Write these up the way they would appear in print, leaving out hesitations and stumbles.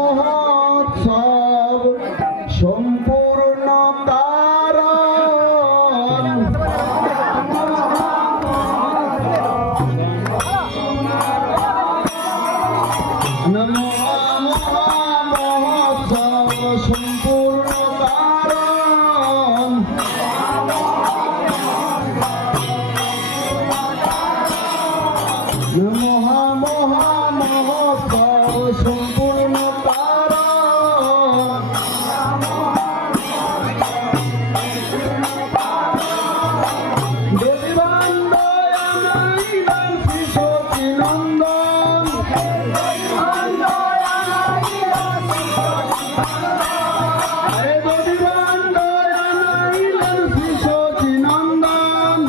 মহোৎসব সম্পূর্ণ কারণ মহোৎসব সম্পূর্ণ কারণ মহোৎসব সম্পূর্ণ কারণ দেবীবান্ধব শ্রী সচিনন্দন শ্রী সচিনন্দন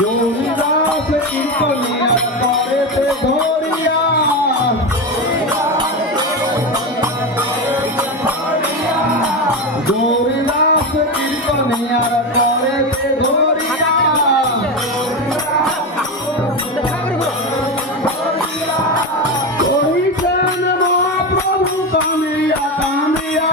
গৌরীদাস কীর্তনিয়া করেতে ধরিয়া গৌরীদাস কীর্তনিয়া করেতে ধরিয়া কহিছেন মহাপ্রভু কামিয়া কামিয়া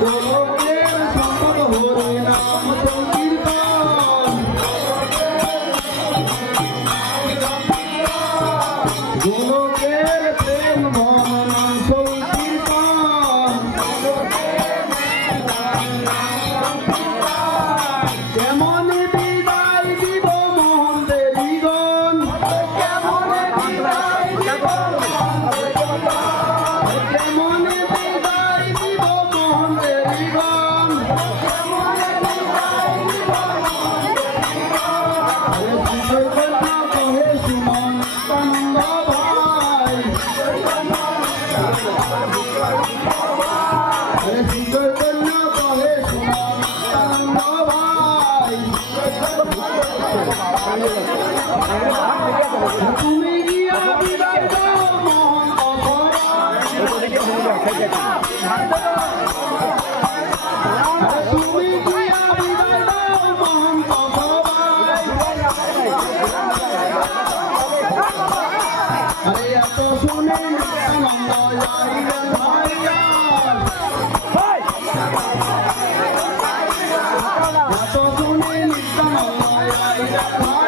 গোলকের সম্পদ হরি নাম সংকীর্তন গোলকের প্রেম মনন সংকীর্তন কেমন বিদায় দিব মোহন দেবীগণ কেমন বিদায় দিব মোহন দেবীগণ চৈতন্য কহে সুমন আনন্দ ভাই চৈতন্য কহে সুমন আনন্দ ভাই তুমি গিয়া বিদায় দাও মোহন তুমি গিয়া বিদায় দাও মোহন সবাই আরে এত শুনে আনন্দ যাইলেন ভাইয়া এত শুনে নিত্যানন্দ যাইলেন